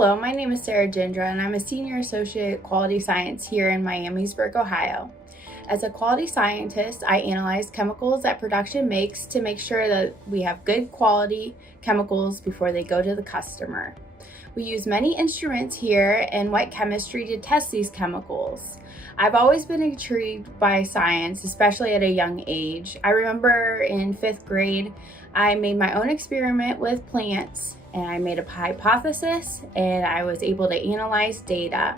Hello, my name is Sarah Gindra, and I'm a Senior Associate Quality Science here in Miamisburg, Ohio. As a quality scientist, I analyze chemicals that production makes to make sure that we have good quality chemicals before they go to the customer. We use many instruments here in wet chemistry to test these chemicals. I've always been intrigued by science, especially at a young age. I remember in 5th grade, I made my own experiment with plants, and I made a hypothesis, and I was able to analyze data.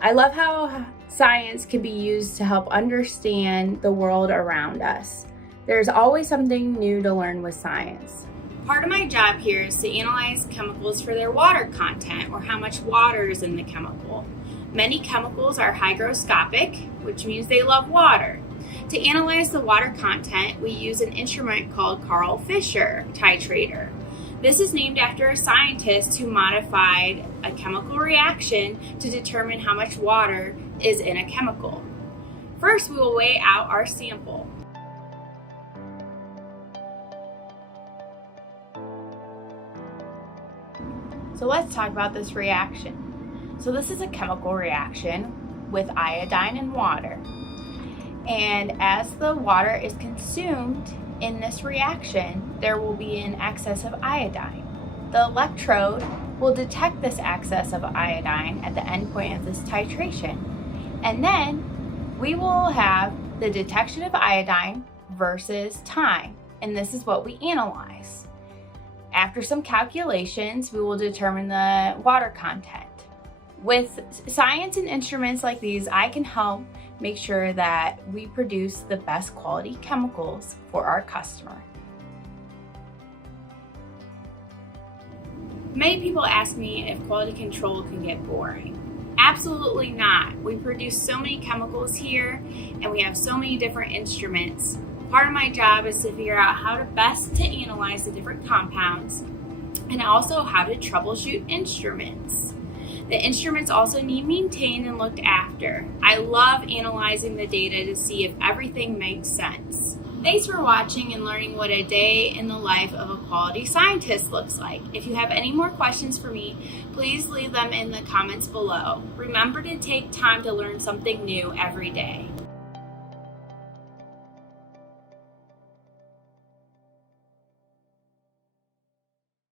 I love how science can be used to help understand the world around us. There's always something new to learn with science. Part of my job here is to analyze chemicals for their water content, or how much water is in the chemical. Many chemicals are hygroscopic, which means they love water. To analyze the water content, we use an instrument called Carl Fisher titrator. This is named after a scientist who modified a chemical reaction to determine how much water is in a chemical. First, we will weigh out our sample. So let's talk about this reaction. So this is a chemical reaction with iodine and water. And as the water is consumed in this reaction, there will be an excess of iodine. The electrode will detect this excess of iodine at the end point of this titration. And then we will have the detection of iodine versus time. And this is what we analyze. After some calculations, we will determine the water content. With science and instruments like these, I can help make sure that we produce the best quality chemicals for our customer. Many people ask me if quality control can get boring. Absolutely not. We produce so many chemicals here, and we have so many different instruments. Part of my job is to figure out how to best to analyze the different compounds, and also how to troubleshoot instruments. The instruments also need maintained and looked after. I love analyzing the data to see if everything makes sense. Thanks for watching and learning what a day in the life of a quality scientist looks like. If you have any more questions for me, please leave them in the comments below. Remember to take time to learn something new every day.